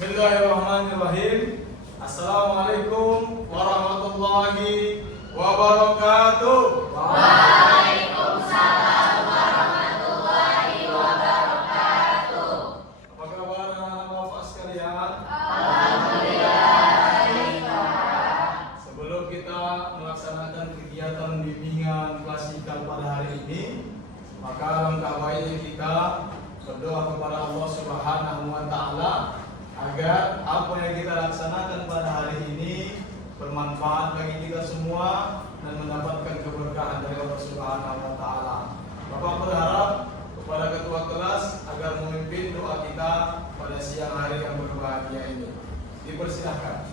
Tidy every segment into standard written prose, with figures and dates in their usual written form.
Bismillahirrahmanirrahim. Assalamualaikum warahmatullahi wabarakatuh. Waalaikumsalam warahmatullahi wabarakatuh. Apa kabar anak-anak Bapak sekalian? Alhamdulillah. Sebelum kita melaksanakan kegiatan bimbingan klasikal pada hari ini, maka alangkah baiknya kita berdoa kepada Allah Subhanahu wa taala agar apa yang kita laksanakan pada hari ini bermanfaat bagi kita semua dan mendapatkan keberkahan dari Allah Subhanahu wa taala. Bapak berharap kepada ketua kelas agar memimpin doa kita pada siang hari yang berbahagia ini. Dipersilahkan.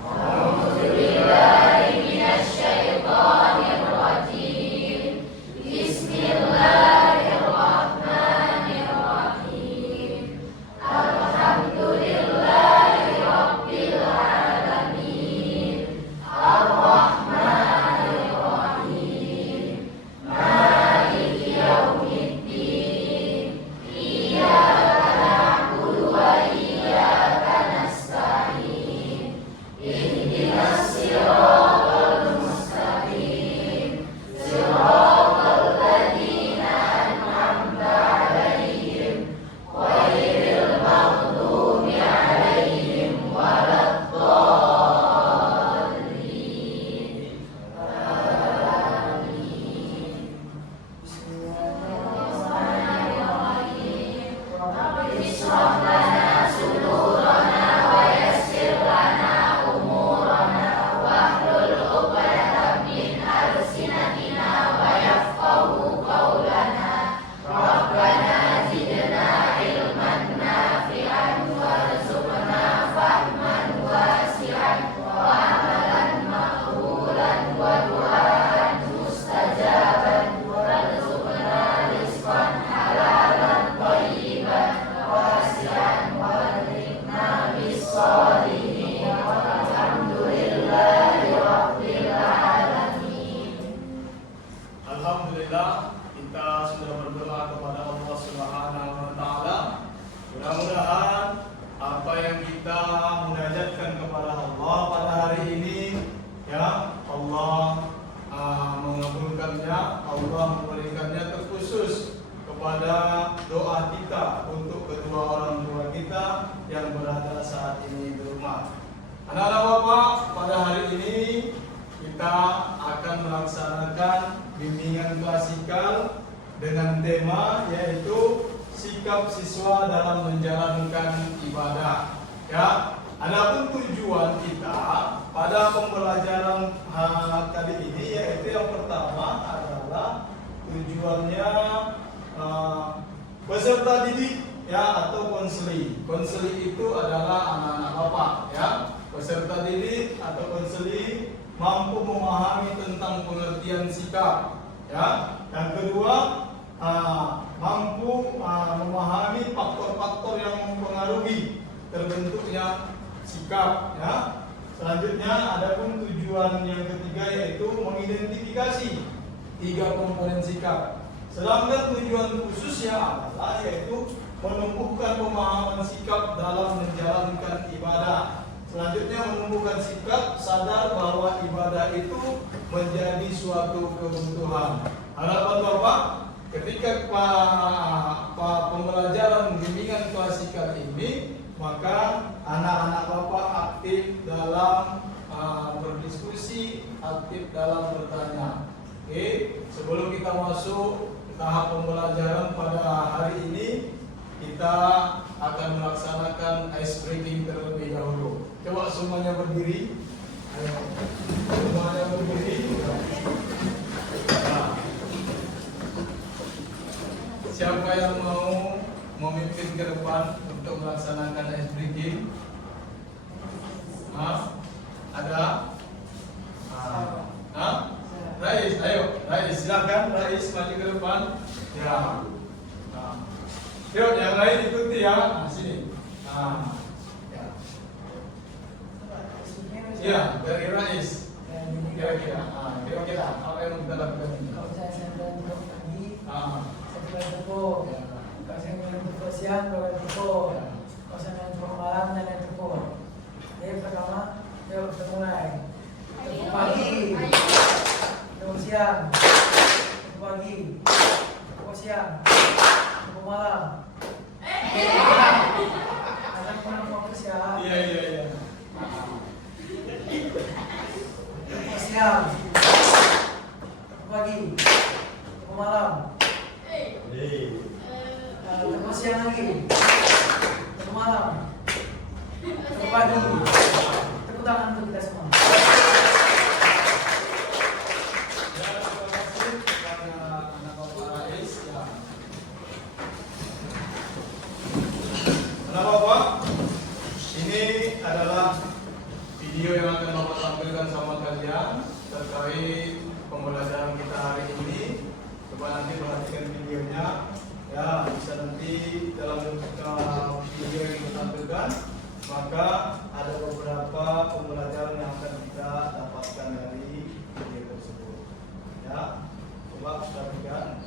A'udzubillahiminasyaitonirrajim. Bismillahirrahmanirrahim. Alhamdulillahirabbil alamin. Arrahmanirrahim. Maliki yaumiddin. Iyyaka na'budu wa iyyaka nasta'in. Ihdinas siratal mustaqim. Siratal ladzina an'amta 'alaihim ghairil maghdubi 'alaihim waladdallin. Amin. Bismillahirrahmanirrahim. Rabbi ishrah lana sudurana wa yassir lana umurana wahlul 'uqdatam min alsinatina wa yafqahu qawlana. Rabbana zidna ilman nafi'an warzuqna fahman wasi'an wa amalan maqbulan wa du'aan mustajaban warzuqna rizqan halalan thayyiban wasi'an warzuqna bis-shalihin walhamdulillahi rabbil alamin. Alhamdulillah, kita sudah berdoa kepada Allah Subhanahu wa taala. Mudah-mudahan apa yang kita munajatkan kepada Allah pada hari ini, ya Allah mengabulkannya, Allah memberikannya terkhusus kepada doa kita untuk kedua orang tua kita yang berada saat ini di rumah. Anak-anak Bapak, pada hari ini kita akan melaksanakan bimbingan klasikal dengan tema yaitu sikap siswa dalam menjalankan ibadah. Ya, adapun tujuan kita pada pembelajaran kali ini yaitu yang pertama adalah tujuannya peserta didik ya atau konseli. Konseli itu adalah anak-anak Bapak ya. Peserta didik atau konseli mampu memahami tentang pengertian sikap ya. Yang kedua mampu memahami faktor-faktor yang mempengaruhi terbentuknya sikap ya. Selanjutnya adapun tujuan yang ketiga yaitu mengidentifikasi tiga komponen sikap. Sedangkan tujuan khususnya adalah yaitu menumbuhkan pemahaman sikap dalam menjalankan ibadah. Selanjutnya menumbuhkan sikap sadar bahwa ibadah itu menjadi suatu kebutuhan. Harapan Bapak, ketika pembelajaran bimbingan klasikal ini, maka anak-anak Bapak aktif dalam berdiskusi, aktif dalam bertanya. Oke, sebelum kita masuk ke tahap pembelajaran pada hari ini, kita akan melaksanakan ice breaking terlebih dahulu. Coba semuanya berdiri. Ayo, semuanya berdiri. Nah, siapa yang mau memimpin ke depan untuk melaksanakan ice breaking? Ada? Rais, ayo, Rais, silakan Rais maju ke depan. Ya. Yuk, yang lain ikuti ya. Nah, sini. Nah, ya. Ya, dari Rais. Kira-kira apa yang kita lakukan ini? Kalau saya sedang tadi, Ah, saya sedang tepuk. ya. yang itu siang, kalau itu pun kosan yang itu malam dan itu pun. Jadi pertama, yuk kita mulai. Itu pagi, itu siang, itu pagi, itu siang, itu malam. Ada kurang fokus ya. Iya. Itu siang, itu pagi, itu malam. Terus siang lagi, terus malam, terus pagi. Tepuk tangan untuk kita semua. Ya, terima kasih kepada anak Bapak Rais. Ya. Anak Bapak, ini adalah video yang akan Bapak tampilkan sama kalian terkait pembelajaran kita hari ini. Coba nanti perhatikan videonya. Ya, bisa nanti dalam video yang kita tampilkan, maka ada beberapa pembelajaran yang akan kita dapatkan dari video tersebut. Ya, coba perhatikan.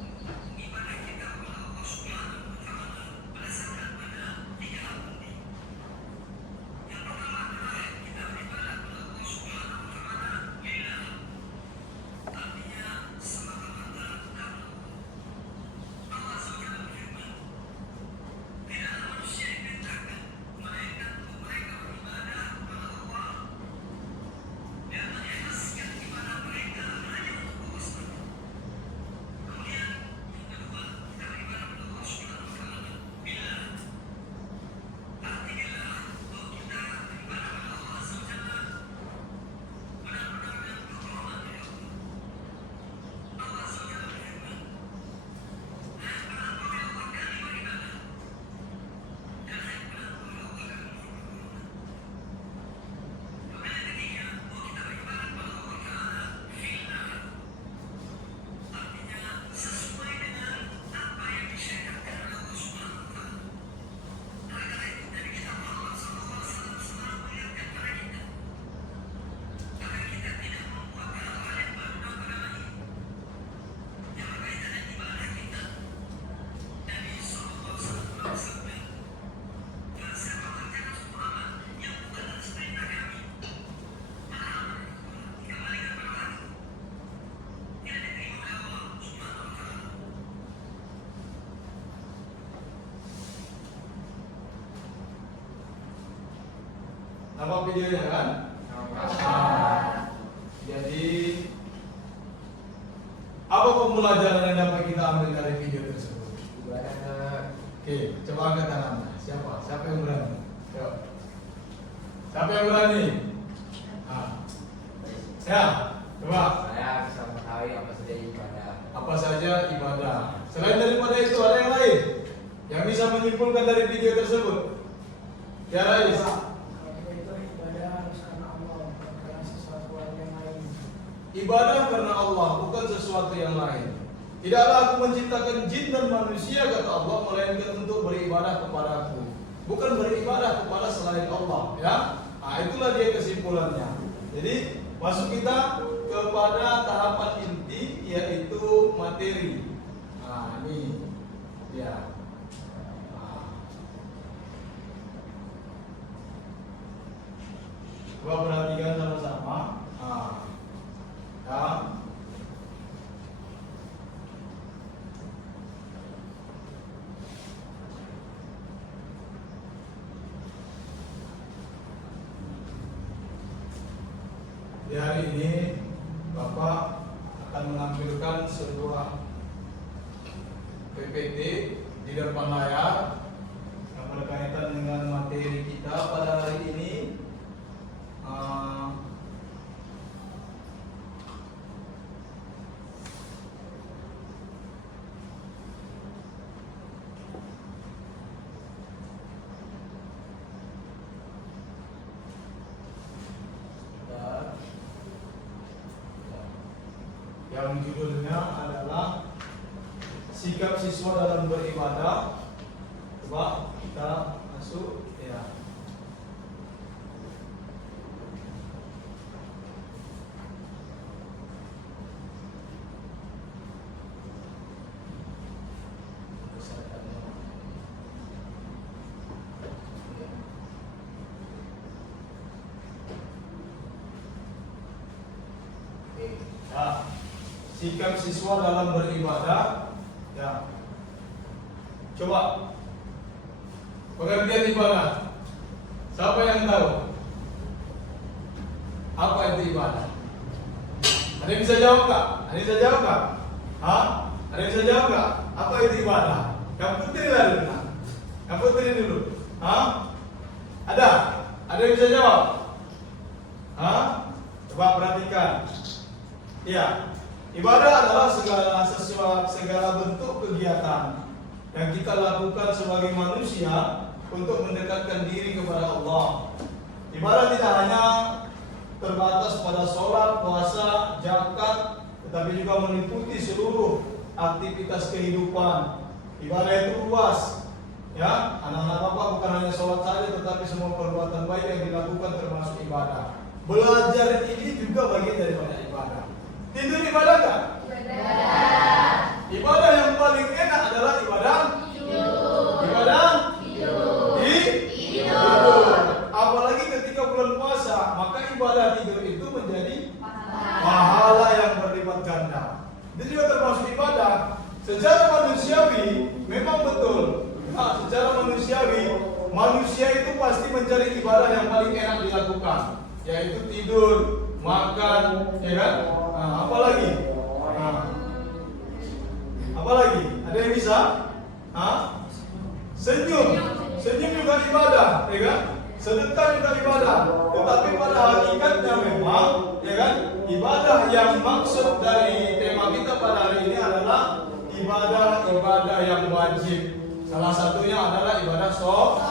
Nampak videonya kan? Jadi apa pembelajaran yang dapat kita ambil dari video tersebut? Oke, coba angkat tangan. Siapa yang berani? Yuk. Siapa yang berani? Ya, coba. Saya bisa mengetahui apa saja ibadah. Apa saja ibadah. Selain daripada itu ada yang lain yang bisa menyimpulkan dari video tersebut. Ya, Rais. Ibadah karena Allah, bukan sesuatu yang lain. Tidaklah aku menciptakan jin dan manusia, kata Allah, melainkan untuk beribadah kepadaku, bukan beribadah kepada selain Allah. Ya, nah, itulah dia kesimpulannya. Jadi masuk kita kepada tahapan inti, yaitu materi. Nah, ini dia. Coba perhatikan sama-sama. Di hari ini Bapak akan menampilkan sebuah PPT di depan layar yang berkaitan dengan materi kita pada hari ini. Yang judulnya adalah sikap siswa dalam beribadah. Coba kita masuk ya. sikap siswa dalam beribadah. Ya. Coba pengertian ibadah. Siapa yang tahu? Apa itu ibadah? Ada yang bisa jawab nggak? Ada yang bisa jawab nggak? Hah? Ada yang bisa jawab nggak? Apa itu ibadah? Yang putri lah dulu. Yang putri dulu. Hah? Ada? Ada yang bisa jawab? Hah? Coba perhatikan. Ya, ibadah adalah segala bentuk kegiatan yang kita lakukan sebagai manusia untuk mendekatkan diri kepada Allah. Ibadah tidak hanya terbatas pada sholat, puasa, zakat, tetapi juga meliputi seluruh aktivitas kehidupan. Ibadah itu luas, ya. Anak-anak Bapak bukan hanya sholat saja, tetapi semua perbuatan baik yang dilakukan termasuk ibadah. Belajar ini juga bagian daripada ibadah. Tidur ibadah nggak? Ibadah. Ibadah yang paling enak adalah ibadah Tidur. ibadah Tidur. Apalagi ketika bulan puasa, maka ibadah tidur itu menjadi Pahala. pahala yang berlipat ganda. Itu juga termasuk ibadah. Secara manusiawi memang betul. Nah, secara manusiawi, manusia itu pasti mencari ibadah yang paling enak dilakukan, yaitu tidur, makan, ya kan? Nah, apalagi? Nah, apalagi? Ada yang bisa? Hah? Senyum. Senyum juga ibadah, ya kan? Sedekah juga ibadah. Tetapi pada hakikatnya memang, ya kan? Ibadah yang maksud dari tema kita pada hari ini adalah ibadah-ibadah yang wajib. Salah satunya adalah ibadah sholat.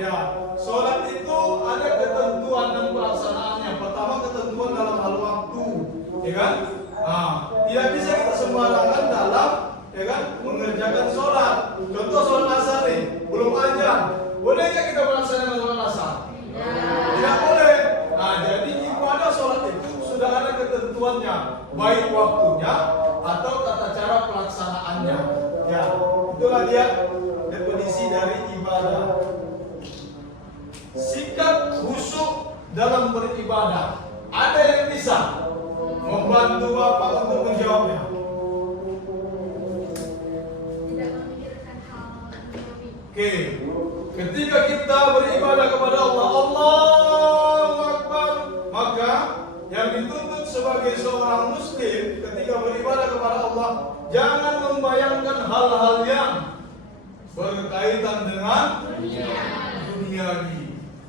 Ya, sholat itu ada ketentuan dan pelaksanaannya. Pertama, ketentuan dalam hal waktu, ya kan? Nah, tidak bisa kita sembarangan dalam, ya kan, mengerjakan sholat. Contoh sholat asar nih, belum azan. Boleh nggak kita melaksanakan sholat asar? Tidak boleh. Nah, jadi ibadah sholat itu sudah ada ketentuannya, baik waktunya atau tata cara pelaksanaannya. Ya, itulah dia definisi dari ibadah. Sikap khusyuk dalam beribadah. Ada yang bisa membantu Bapak untuk menjawabnya? Tidak memikirkan hal duniawi. Oke, ketika kita beribadah kepada Allah, Allahu Akbar, maka yang dituntut sebagai seorang muslim ketika beribadah kepada Allah, jangan membayangkan hal-hal yang berkaitan dengan duniawi.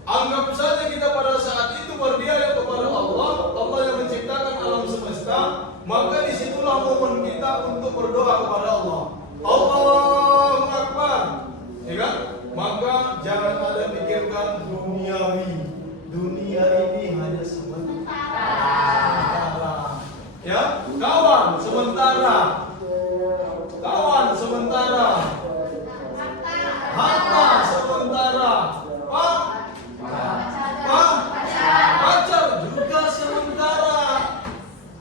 Anggap saja kita pada saat itu berdiri kepada Allah, Allah yang menciptakan alam semesta, maka disitulah momen kita untuk berdoa kepada Allah. Allahu Akbar, ya kan? Maka jangan ada pikirkan duniawi. Dunia ini hanya sementara. Ya, kawan sementara. Kawan sementara. Harta sementara. Pak, pacar juga sementara.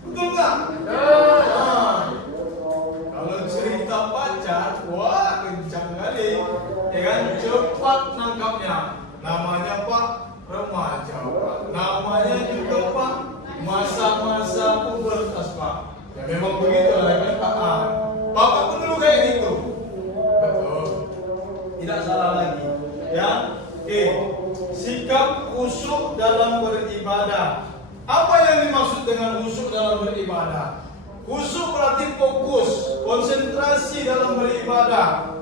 Betul nggak? Nah, kalau cerita pacar, wah kencang kali, ya kan? Cepat nangkapnya. Namanya Pak remaja, Pak. Namanya juga Pak masa-masa pubertas, Pak. Ya memang begitu lah, kan Pak. Bapak pun dulu kayak gitu. Betul. Tidak salah lagi. Ya. Oke. Sikap khusyuk dalam beribadah. Apa yang dimaksud dengan khusyuk dalam beribadah? Khusyuk berarti fokus, konsentrasi dalam beribadah.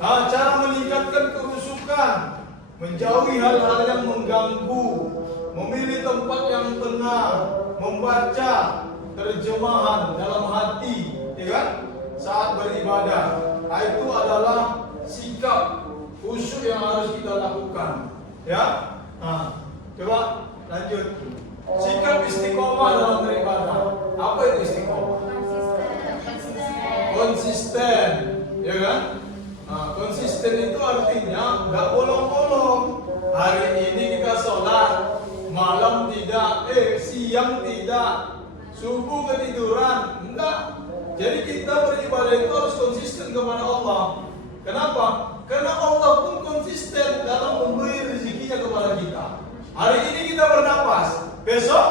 Cara meningkatkan kekhusyukan, menjauhi hal-hal yang mengganggu, memilih tempat yang tenang, membaca terjemahan dalam hati, ya kan? Saat beribadah. Itu adalah sikap khusyuk yang harus kita lakukan. Ya, nah, coba lanjut. Sikap istiqomah dalam beribadah. Apa itu istiqomah? Konsisten, ya kan? Nah, konsisten itu artinya nggak bolong-bolong. Hari ini kita sholat, malam tidak, siang tidak, subuh ketiduran, enggak. Jadi kita beribadah itu harus konsisten kepada Allah. Kenapa? Karena Allah pun konsisten dalam memberi rezekinya kepada kita. Hari ini kita bernapas, besok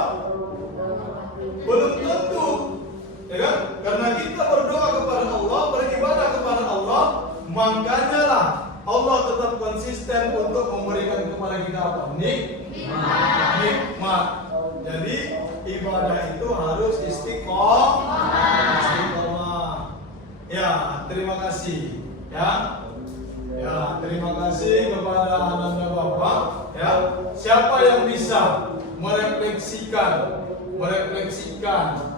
belum tentu. kita berdoa kepada Allah, beribadah kepada Allah, makanya lah Allah tetap konsisten untuk memberikan kepada kita apa? Nikmat. Jadi ibadah itu harus istiqomah. Ya, terima kasih. Ya, terima kasih kepada Ananda Bapak. Ya, siapa yang bisa merefleksikan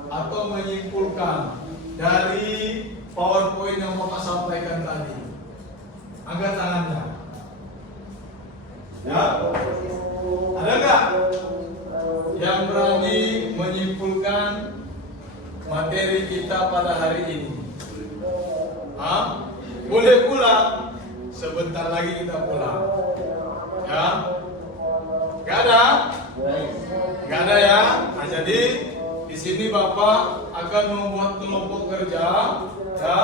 atau menyimpulkan dari PowerPoint yang Bapak sampaikan tadi? Angkat tangannya. Ya, ada nggak yang berani menyimpulkan materi kita pada hari ini? Boleh pulang. Sebentar lagi kita pulang. Ya, nggak ada? Nggak ada ya? Nah, jadi di sini Bapak akan membuat kelompok kerja, ya,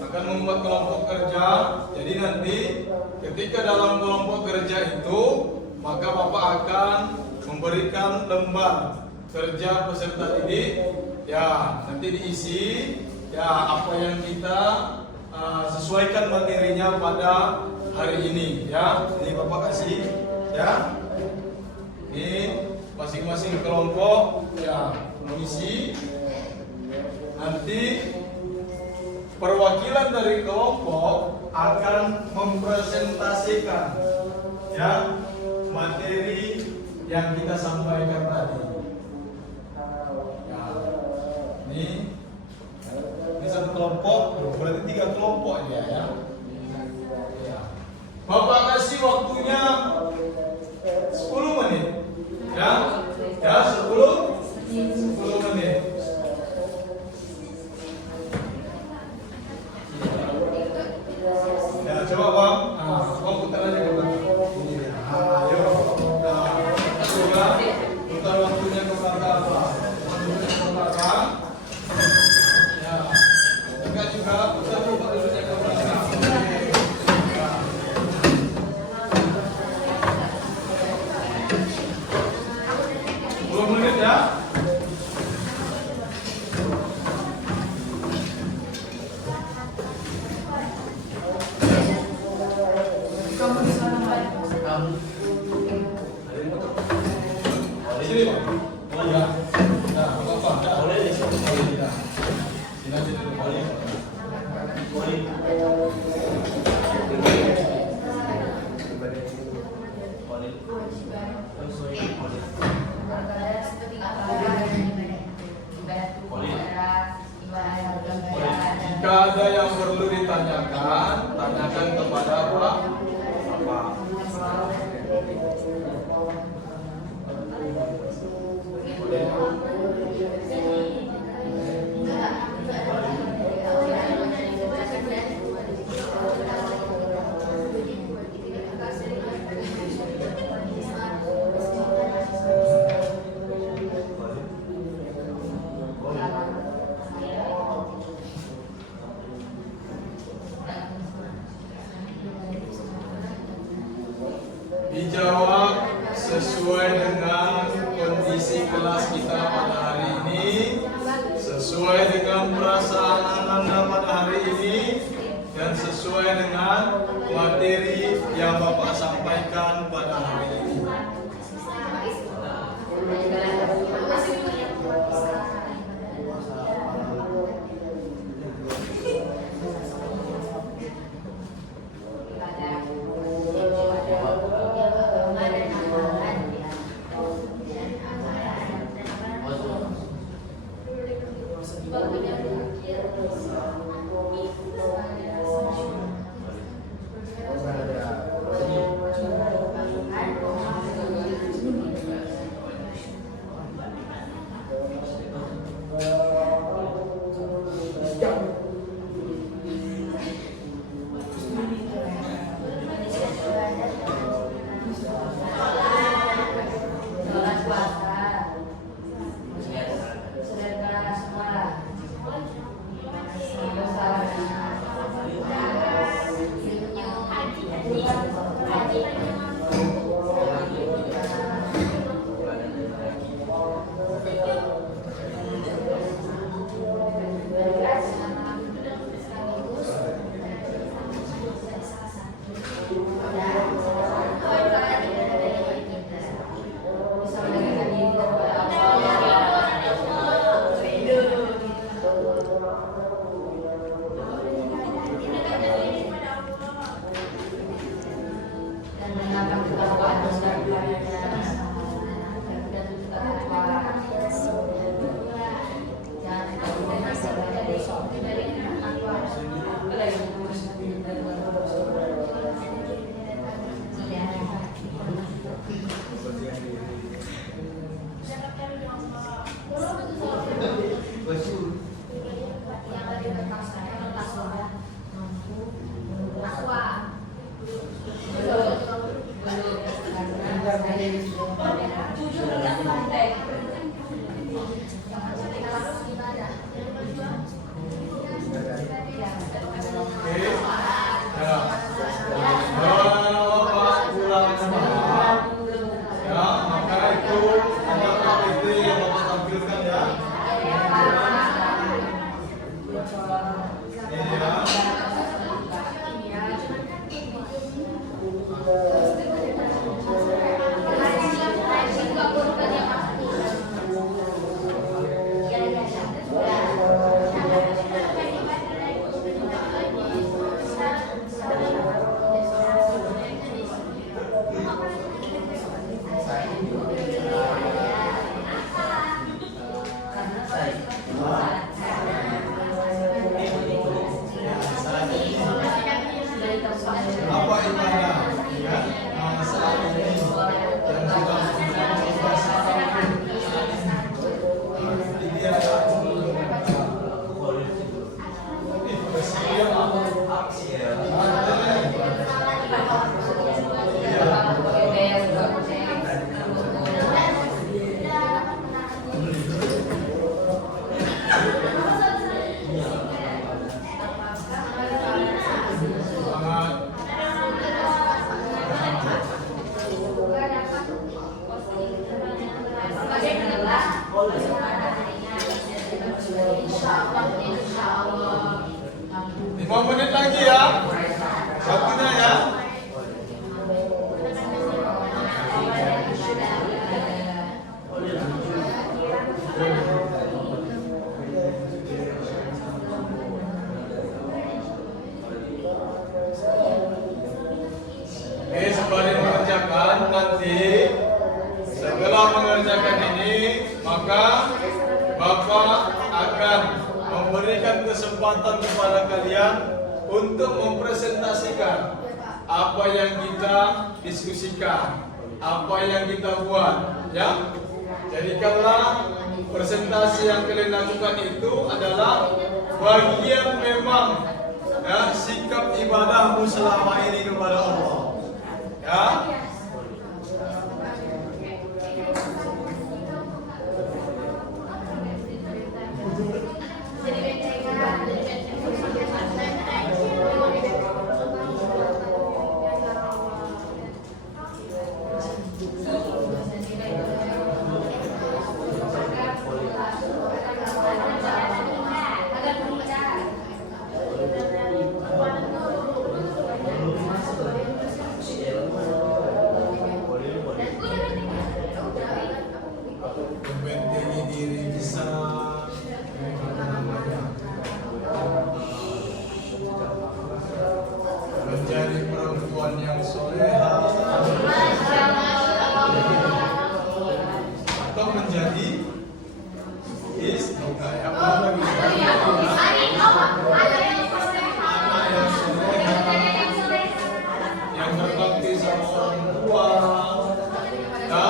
akan membuat kelompok kerja. Jadi nanti ketika dalam kelompok kerja itu, maka Bapak akan memberikan lembar kerja peserta didik. Ya, nanti diisi ya apa yang kita sesuaikan materinya pada hari ini. Ya, ini Bapak kasih. Ya, ini masing-masing kelompok ya mengisi. Nanti perwakilan dari kelompok akan mempresentasikan ya materi yang kita sampaikan tadi. Ya, ini satu kelompok, berarti 3 kelompok dia ya. Ya. Bapak kasih waktunya 10 menit. Ya, 10 menit. Ya, coba Bang. Bang putar aja ke belakang. Ini dia. Ayo. Coba putar waktunya ke belakang, Pak. Waktunya ke belakang. Ya. Enggak juga putar dulunya ke belakang. Ya. 10 menit ya. Sini Pak. Oh ya. Nah, Bapak. Boleh di sini. Sini aja dulu. Boleh. Jika ada yang perlu ditanyakan, tanyakan kepada Pak. Dijawab sesuai dengan kondisi kelas kita pada hari ini, sesuai dengan perasaan Anda pada hari ini, dan sesuai dengan materi yang Bapak sampaikan pada hari ini. Ini ya. Apa ibadah? Ya, saat ini yang sudah Lima menit lagi ya, waktunya ya. Sembari mengerjakan nanti, setelah mengerjakan ini, maka Bapak akan memberikan kesempatan kepada kalian untuk mempresentasikan apa yang kita diskusikan, apa yang kita buat, ya. Jadikanlah presentasi yang kalian lakukan itu adalah bagian memang ya, sikap ibadahmu selama ini kepada Allah, ya. Membentengi diri bisa menjadi perempuan yang soleha atau menjadi istri kayak apa lagi anak yang soleha yang berbakti sama orang tua ya.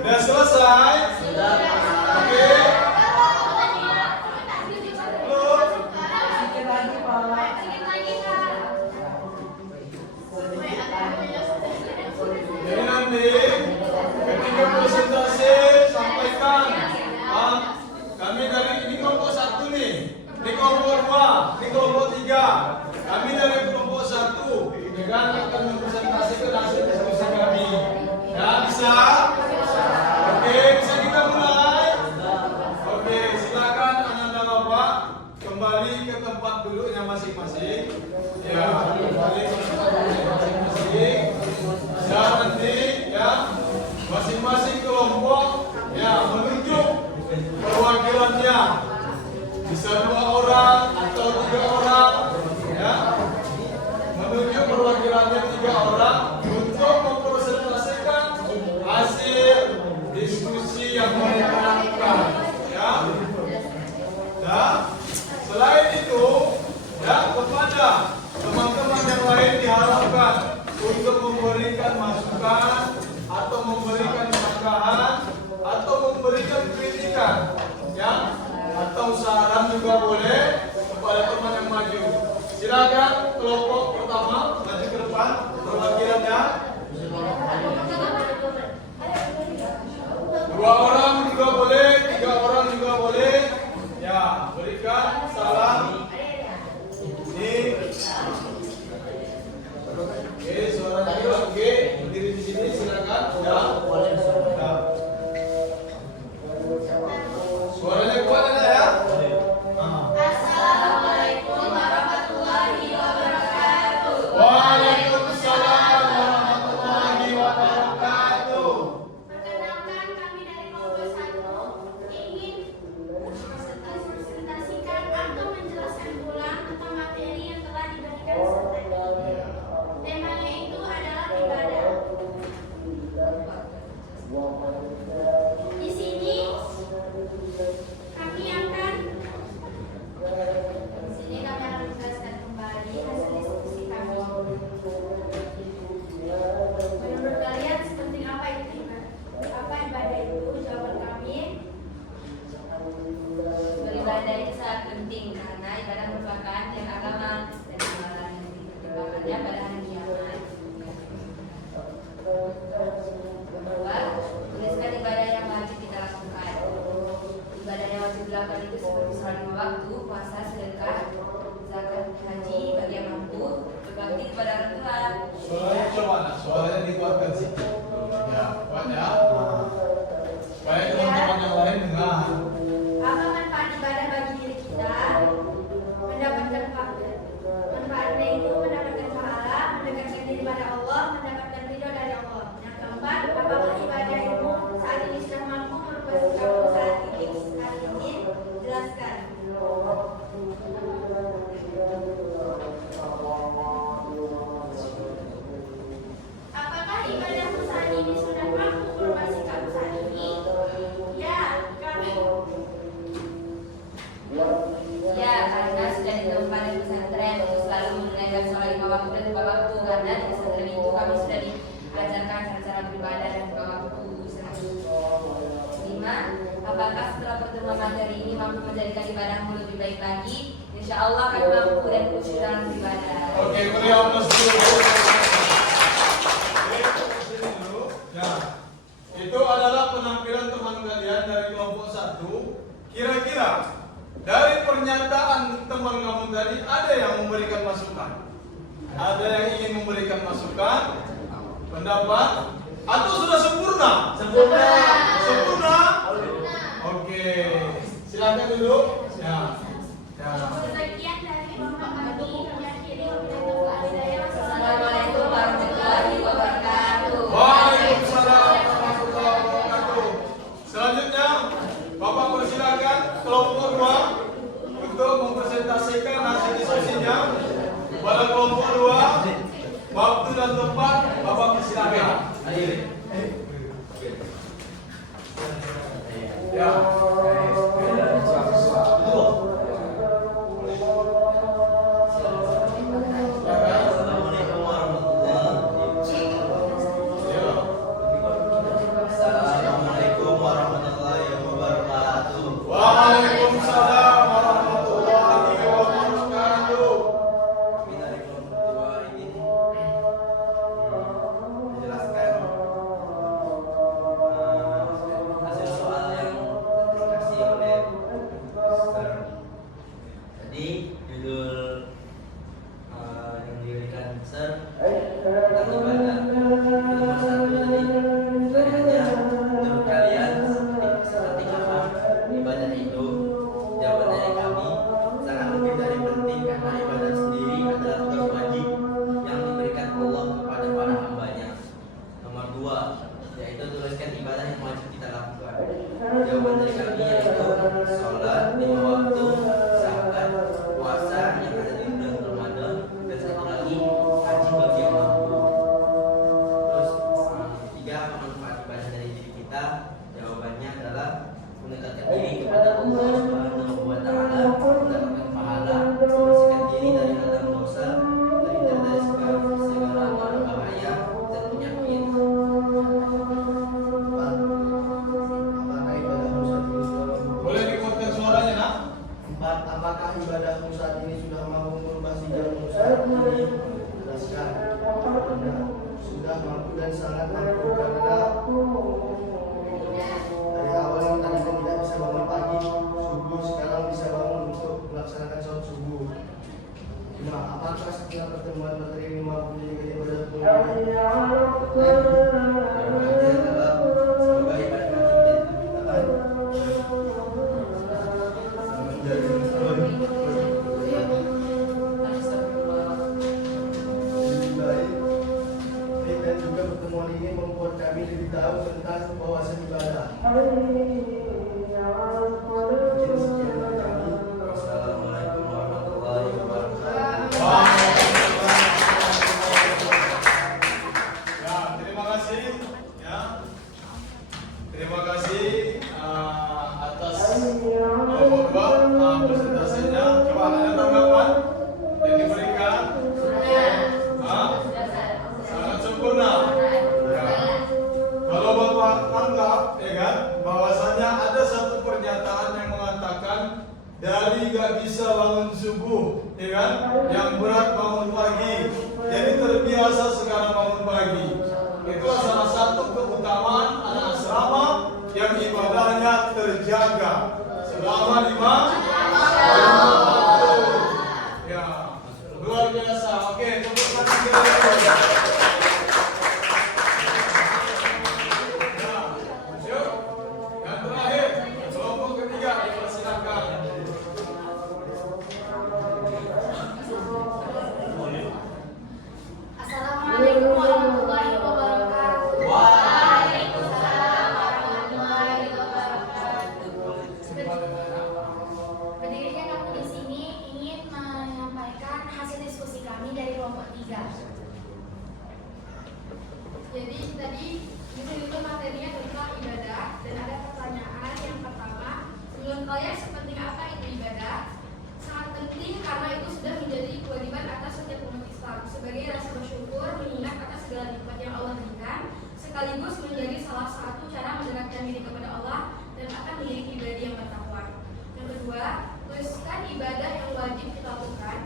Sudah selesai? Sudah. Oke. Belum? Sedikit lagi, Pak. Jadi nanti ketika presentasi sampaikan, kami dari ini kelompok 1 nih, ini kelompok 2, ini kelompok 3. Kami dari kelompok 1 dengan akan mempresentasikan hasil diskusi kami. Ya, bisa? Oke, bisa kita mulai? Oke, silakan anak-anak Bapak kembali ke tempat duduknya masing-masing. Ya, kembali ke tempat duduknya masing-masing. Ya, nanti ya masing-masing kelompok ya menunjuk perwakilannya. Bisa 2 orang atau 3 orang ya. Menunjuk perwakilannya 3 orang untuk mempresentasikan hasil diskusi yang mereka lakukan ya. Dan selain itu ya kepada teman-teman yang lain diharapkan untuk memberikan masukan atau memberikan sanggahan atau memberikan kritikan ya atau saran juga boleh kepada teman yang maju. Silakan kelompok pertama maju ke depan perwakilannya. 2 orang juga boleh, 3 orang juga boleh. Ya, berikan salam. Ini balasannya pada hari kiamat. Kedua, tuliskan ibadah yang wajib kita lakukan. Ibadah yang wajib dilakukan itu seperti sholat 5 waktu, puasa, sedekah, zakat, haji bagi yang mampu, berbakti kepada orang tua. Suaranya coba nak, suaranya dikuatkan sih. Ya, kuat ya. Supaya teman-teman yang lain dengar. Apa manfaat ibadah bagi diri kita? Mendapatkan pahala. Manfaatnya itu mendapatkan pahala, mendekatkan diri pada Allah, mendapatkan ridho dari Allah. Yang keempat, apakah ibadah itu saat ini sudah mampu merubah sikapmu saat ini? Jelaskan. Apakah ibadahmu saat ini sudah mampu merubah sikapmu saat ini? Ya, karena sudah ditemukan di pesantren untuk selalu menunaikan sholat 5 waktu dan 5 waktu. Karena di pesantren itu kami sudah diajarkan cara-cara beribadah dan 5 waktu. 5. Apakah setelah pertemuan materi ini mampu menjadikan ibadahmu lebih baik lagi? Insya Allah kami mampu dan khusyuk dalam beribadah. Oke, beliau mesti dulu. Ya, itu adalah penampilan teman kalian dari kelompok 1. Kira-kira dari pernyataan teman kamu tadi ada yang memberikan masukan? Ada yang ingin memberikan masukan? Pendapat? Atau sudah sempurna? Sempurna. Sempurna? Oke, silakan dulu. Ya. Ya. Sekian dari Muhammad kami mengakhiri wabillahi taufiq. Assalamualaikum warahmatullahi wabarakatuh. Waalaikumsalam warahmatullahi wabarakatuh. Selanjutnya, Bapak persilakan kelompok 2 untuk mempresentasikan hasil diskusinya. Pada kelompok 2, waktu dan tempat Bapak persilakan. Ya. Assalamualaikum warahmatullahi wabarakatuh. Assalamualaikum warahmatullahi wabarakatuh. Waalaikumsalam warahmatullahi wabarakatuh. Kami dari kelompok 2 ingin menjelaskan hasil soal yang dikasih oleh Ustaz. Tadi judul yang diberikan Ustaz tentang ibadah. Nomor 1 tadi pertanyaannya, menurut kalian seperti apa ibadah itu? Jawaban dari kami sangat lebih dari penting karena ibadah sendiri adalah tugas wajib yang diberikan Allah kepada para hambanya. Nomor 2, yaitu tuliskan ibadah yang wajib kita lakukan. Jawaban dari kami yaitu sholat 5 waktu, zakat, puasa yang ada di bulan Ramadan, dan satu lagi haji bagi yang mampu. Terus 3, apa manfaat ibadah dari diri kita? Jawabannya adalah mendekatkan diri kepada Allah Subhanahu wa Ta'ala, mendapatkan pahala, membersihkan diri dari hal dosa, terhindar dari segala mara bahaya dan penyakit. Apakah ibadahmu saat ini sudah mampu? Boleh dikuatkan suaranya, Nak? 4. Apakah ibadahmu saat ini sudah mampu merubah sikapmu saat ini? Jelaskan. Anda sudah mampu dan sangat mampu karena dari awal yang tadinya tidak bisa bangun pagi subuh, sekarang bisa bangun untuk melaksanakan sholat subuh. 5. Apakah setelah pertemuan materi ini mampu menjadi ibadahmu? Jawabannya adalah semoga ibadah kami menjadi Lebih baik dan juga pertemuan ini membuat kami lebih tahu tentang wawasan ibadah. Mungkin sekian dari kami. Wassalamualaikum warahmatullahi wabarakatuh. Ya, terima kasih. Ya, terima kasih atas kelompok 2 presentasinya. Coba ada tanggapan yang diberikan? Sangat sempurna. Ya. Kalau Bapak anggap, ya kan, bahwasanya biasa sekarang bangun pagi. Itu salah satu keutamaan anak asrama yang ibadahnya terjaga selama 5 ya, luar biasa. Oke, tepuk tangan kita. Yang terakhir, kelompok ketiga, dipersilakan. Assalamualaikum warahmatullahi wabarakatuh. Waalaikumsalam warahmatullahi wabarakatuh. Berdirinya kami di sini ingin menyampaikan hasil diskusi kami dari kelompok 3. Jadi tadi itu materinya tentang ibadah dan ada pertanyaan yang pertama, menurut kalian sepenting apa itu ibadah? Sangat penting karena itu sudah menjadi kewajiban atas setiap umat Islam sebagai rasa bersyukur mengingat atas segala nikmat yang Allah berikan, sekaligus menjadi salah satu cara mendekatkan diri kepada Allah dan akan menjadi pribadi yang bertakwa. Yang kedua, tuliskan ibadah yang wajib kita lakukan,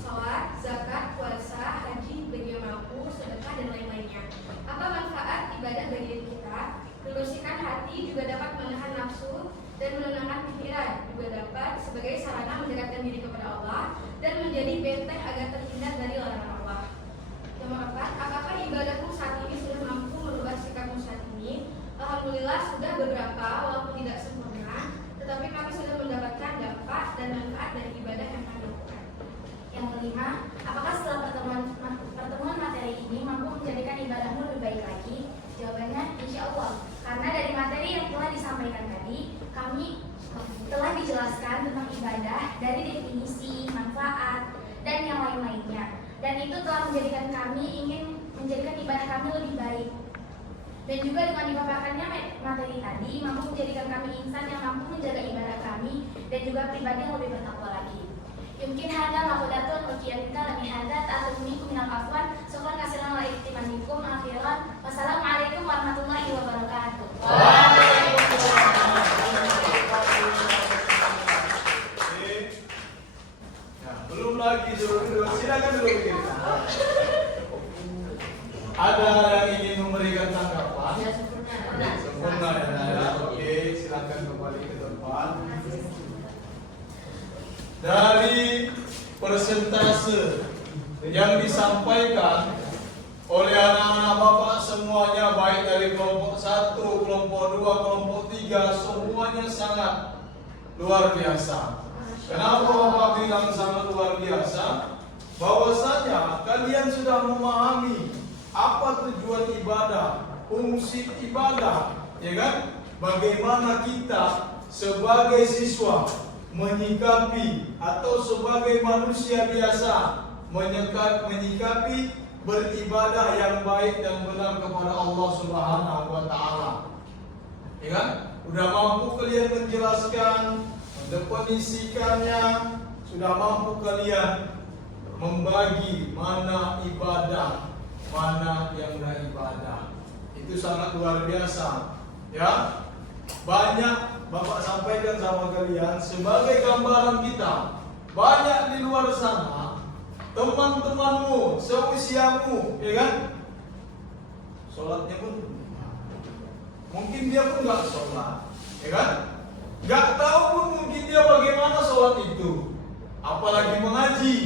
sholat, zakat, puasa, haji bagi yang mampu, sedekah dan lain-lainnya. Apa manfaat ibadah bagi diri kita? Membersihkan hati, juga dapat menahan nafsu dan menenangkan pikiran, juga dapat sebagai sarana mendekatkan diri kepada Allah dan menjadi benteng agar terhindar dari larangan Allah. Yang keempat, apakah ibadahmu saat ini sudah mampu merubah sikapmu saat ini? Alhamdulillah sudah beberapa, walaupun tidak sempurna, tetapi kami sudah mendapatkan dampak dan manfaat dari ibadah yang kami lakukan. Yang kelima, apakah setelah pertemuan materi ini mampu menjadikan ibadahmu lebih baik lagi? Jawabannya, insya Allah. Karena dari materi yang telah disampaikan tadi, kami telah dijelaskan tentang ibadah dari definisi, manfaat, dan yang lain-lainnya. Dan itu telah menjadikan kami ingin menjadikan ibadah kami lebih baik. Dan juga dengan dipaparkannya materi tadi, mampu menjadikan kami insan yang mampu menjaga ibadah kami dan juga pribadi yang lebih bertakwa lagi. Yumkin hadza maqudatun uqiyamika lami hadza ta'atumikum minal afwan syukran kasiran wa ihtimamikum akhiran. Wassalamualaikum warahmatullahi wabarakatuh. Belum lagi dulu. Silakan dulu begini. Ada yang ingin memberikan tanggapan? Sempurna ya. Oke, silakan kembali ke depan. Dari persentase yang disampaikan oleh anak-anak Bapak semuanya, baik dari kelompok 1, kelompok 2, kelompok 3, semuanya sangat luar biasa. Kenapa Bapak bilang sangat luar biasa? Bahwasanya kalian sudah memahami apa tujuan ibadah, fungsi ibadah, ya kan? Bagaimana kita sebagai siswa menyikapi atau sebagai manusia biasa menyikapi beribadah yang baik dan benar kepada Allah Subhanahu wa taala. Ya kan? Udah mampu kalian menjelaskan, mendefinisikannya, sudah mampu kalian membagi mana ibadah, mana yang tidak ibadah. Itu sangat luar biasa. Ya. Banyak Bapak sampaikan sama kalian sebagai gambaran kita. Banyak di luar sana teman-temanmu, seusiamu, ya kan? Sholatnya pun mungkin dia pun nggak sholat, ya kan? Nggak tahu pun mungkin dia bagaimana sholat itu, apalagi mengaji,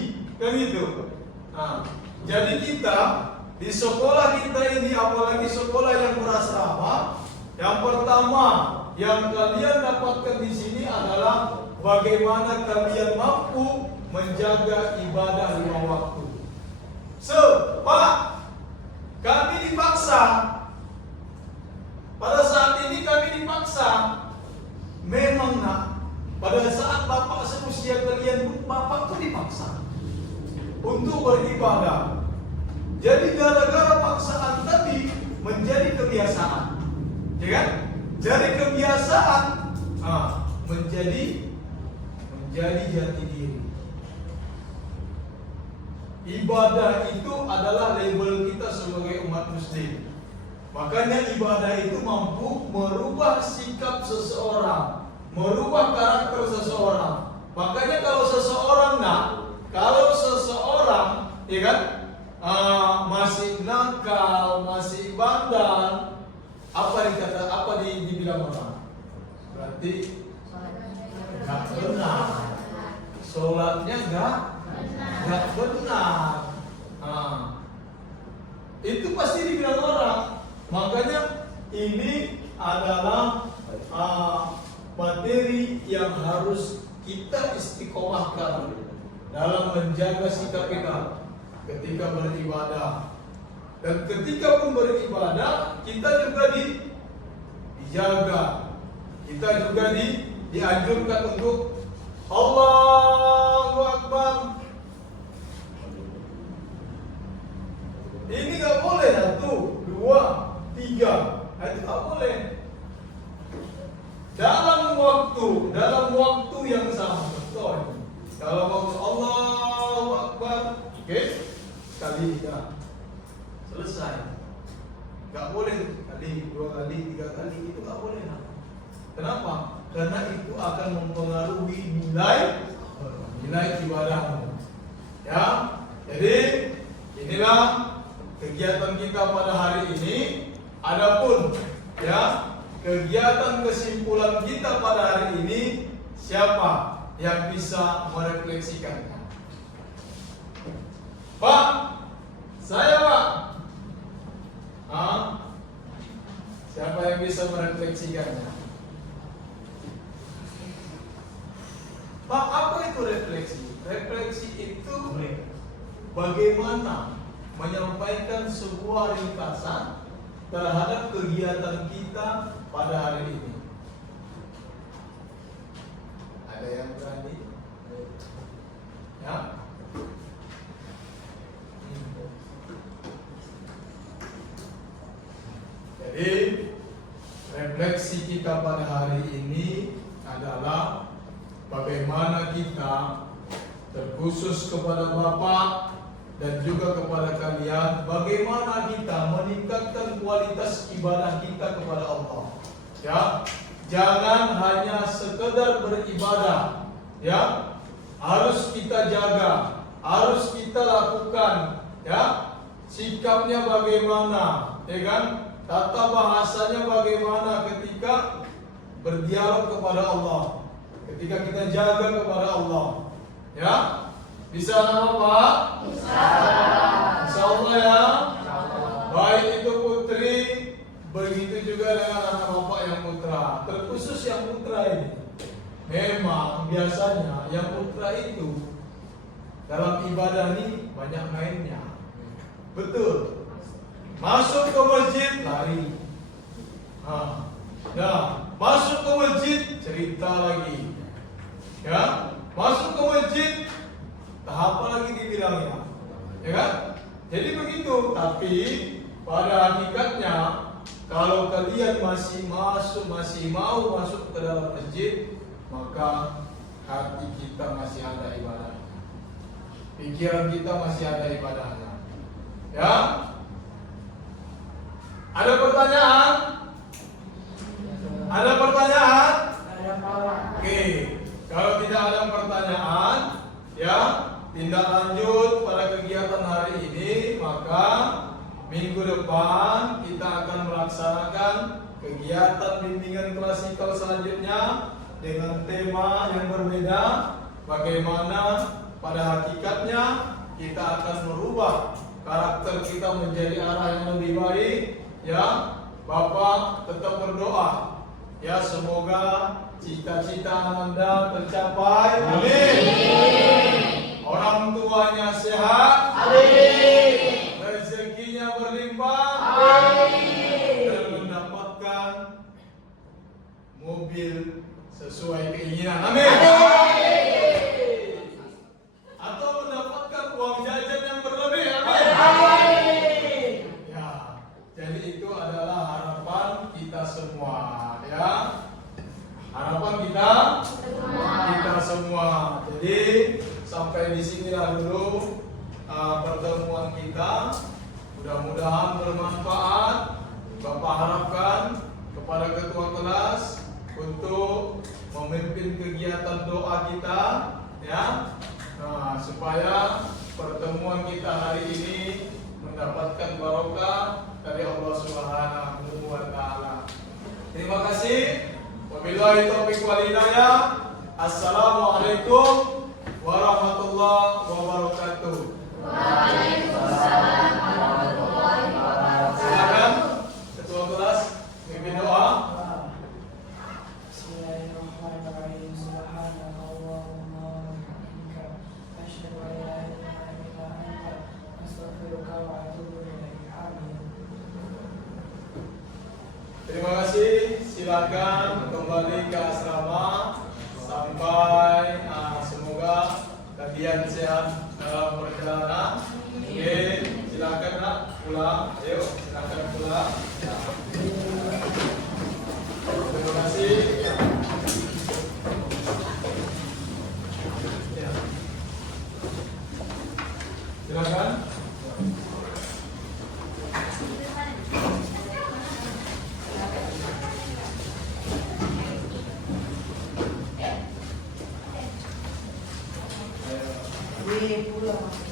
kan itu. Nah, jadi kita di sekolah kita ini, apalagi sekolah yang berasrama, yang pertama yang kalian dapatkan di sini adalah bagaimana kalian mampu menjaga ibadah 5 waktu. Pak, kami dipaksa. Pada saat ini kami dipaksa. Memang nak, pada saat Bapak seusia kalian pun Bapak pun dipaksa untuk beribadah. Jadi gara-gara paksaan tadi menjadi kebiasaan, ya kan? Jadi kebiasaan menjadi jati diri. Ibadah itu adalah label kita sebagai umat muslim. Makanya ibadah itu mampu merubah sikap seseorang, merubah karakter seseorang. Makanya kalau seseorang, ya kan, masih nakal, masih bandel, apa dibilang orang? Berarti nggak benar. Sholatnya nggak benar. Nah, itu pasti dibilang orang. Makanya ini adalah materi yang harus kita istiqomahkan dalam menjaga sikap kita ketika beribadah. Dan ketika pun beribadah, kita juga dijaga. Kita juga dianjurkan untuk Allahu Akbar. Ini nggak boleh 1, 2, 3. Itu nggak boleh. Dalam waktu yang sama. Contoh, dalam waktu Allahu Akbar, oke? Sekali tidak selesai. Nggak boleh sekali, 2 kali, 3 kali, itu nggak boleh. Kenapa? Karena itu akan mempengaruhi nilai ibadahmu. Ya, jadi inilah kegiatan kita pada hari ini. Adapun ya kegiatan kesimpulan kita pada hari ini, siapa yang bisa merefleksikannya? Pak, saya Pak. Siapa yang bisa merefleksikannya? Pak, apa itu refleksi? Refleksi itu bagaimana menyampaikan sebuah ringkasan terhadap kegiatan kita pada hari ini. Ada yang berani? Ya? Jadi refleksi kita pada hari ini adalah bagaimana kita, terkhusus kepada Bapak dan juga kepada kalian, bagaimana kita meningkatkan kualitas ibadah kita kepada Allah. Ya, jangan hanya sekedar beribadah. Ya, harus kita jaga, harus kita lakukan. Ya, sikapnya bagaimana, ya kan? Tata bahasanya bagaimana ketika berdialog kepada Allah, ketika kita jaga kepada Allah. Ya, bisa nama Pak? Bisa. Insya Allah ya. Baik itu putri, begitu juga dengan anak bapak yang putra. Terkhusus yang putra ini, memang biasanya yang putra itu dalam ibadah ini banyak mainnya. Betul. Masuk ke masjid lari. Masuk ke masjid cerita lagi. Ya, masuk ke masjid tahap apa lagi dibilangnya, ya kan? Jadi begitu. Tapi pada hakikatnya, kalau kalian masih mau masuk ke dalam masjid, maka hati kita masih ada ibadahnya, pikiran kita masih ada ibadahnya. Ya, ada pertanyaan? Ada pertanyaan? Oke, kalau tidak ada pertanyaan, ya, tindak lanjut pada kegiatan hari ini, maka minggu depan kita akan melaksanakan kegiatan bimbingan klasikal selanjutnya dengan tema yang berbeda. Bagaimana pada hakikatnya kita akan merubah karakter kita menjadi arah yang lebih baik. Ya, Bapak tetap berdoa. Ya, semoga cita-cita Anda tercapai. Amin. Orang tuanya sehat. Amin. Rezekinya berlimpah. Amin. Dan mendapatkan mobil sesuai keinginan. Amin. Atau mendapatkan uang jajan yang berlebih. Amin. Ya, jadi itu adalah harapan kita semua. Ya, harapan kita semua. Jadi sampai di sinilah dulu pertemuan kita. Mudah-mudahan bermanfaat. Bapak harapkan kepada ketua kelas untuk memimpin kegiatan doa kita, ya, supaya pertemuan kita hari ini mendapatkan barokah dari Allah Subhanahu wa taala. Terima kasih. Wabillahi taufiq wal hidayah. Assalamualaikum warahmatullahi wabarakatuh. Waalaikumsalam warahmatullahi wabarakatuh. Silakan ketua kelas mimpin doa. Bismillahirrahmanirrahim. Subhanakallahumma wa bihamdika asyhadu an la ilaha illa anta astaghfiruka wa atubu ilaik. Amin. Terima kasih. Silakan kembali ke asrama sampai semoga kalian sehat dalam perjalanan. Oke, silakan nak pulang. Ayo, silakan pulang. Terima kasih. Ya. Silakan. Pulang.